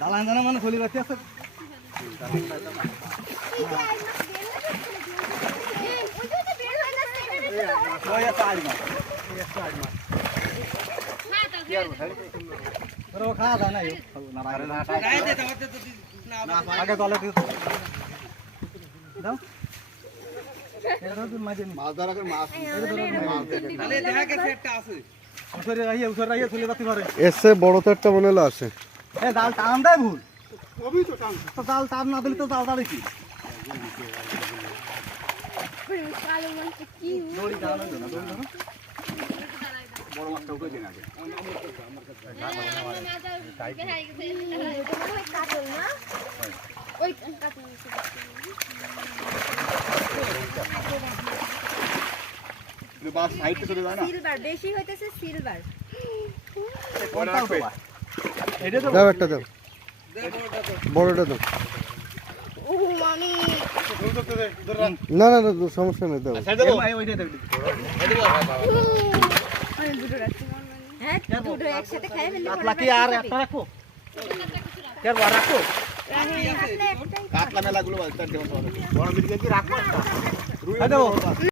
দালান জানা মানে খলি রাখতে আছে খাওয়া যায় না আগে তলে দাও মাছ ধরা মাছ এসে বড় তো একটা মনে হলো আছে জাল টান দেয় ভুল তো জাল টান না দিলে তো জাল দাঁড়ে কি বড় মাছটা উঠে দিন আগে সিলভার বেশি হইতেছে সিলভার দাও একটা দাও বড়টা দাও না না না সমস্যা নেই দাও হ্যাঁ দুটো একসাথে খাই ফেললে রাখো কাতলা মেলাগুলো বড় মিডিয়া কি রাখবো